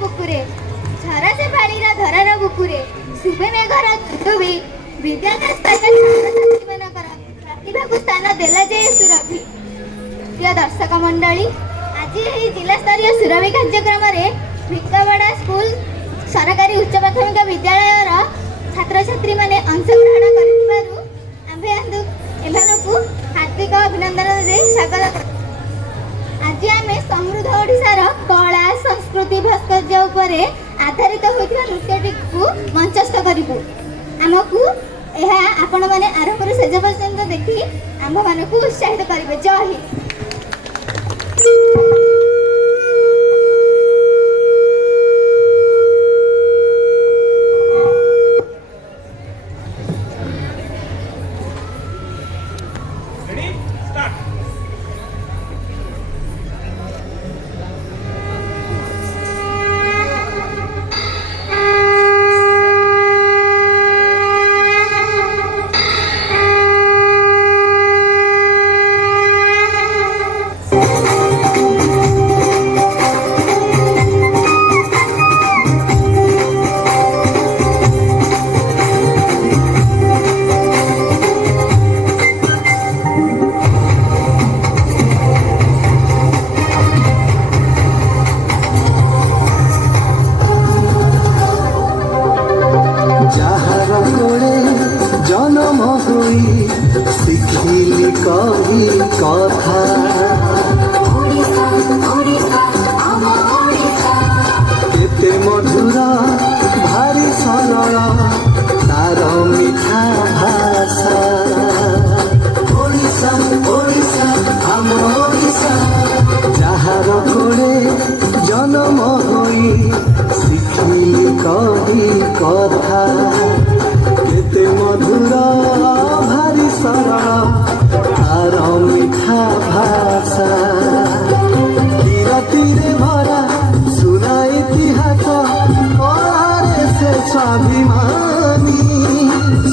पुकुरे झरा से पाड़ी धरार बुकुरे शुभे मेघर दुबी विद्यालय छात्रछात्री मानकर प्रतिभा को स्थान देला जे सुरभि। प्रिय दर्शक मंडली आज यह जिला स्तरीय सुरभि कार्यक्रम में भिकवाड़ा स्कूल सरकारी उच्च प्राथमिक विद्यालय छात्र छात्री माने अंशग्रहण करिबारु आम्भे हार्दिक अभिनंदन दे स्वागत कर। आज आम समृद्ध ओडिशार कला संस्कृति भास्कर्य उपरे आधारित होइथिबा नृत्यटी को मंचस्थ करिबु। आमकु एहा आपण माने आरंभ शेष पर्यंत देखि आम मानकु उत्साहित करिबे। जय हिंद।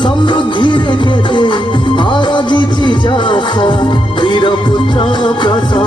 समृद्धि रे केते आरजिची जासा वीरपुत्र प्रसा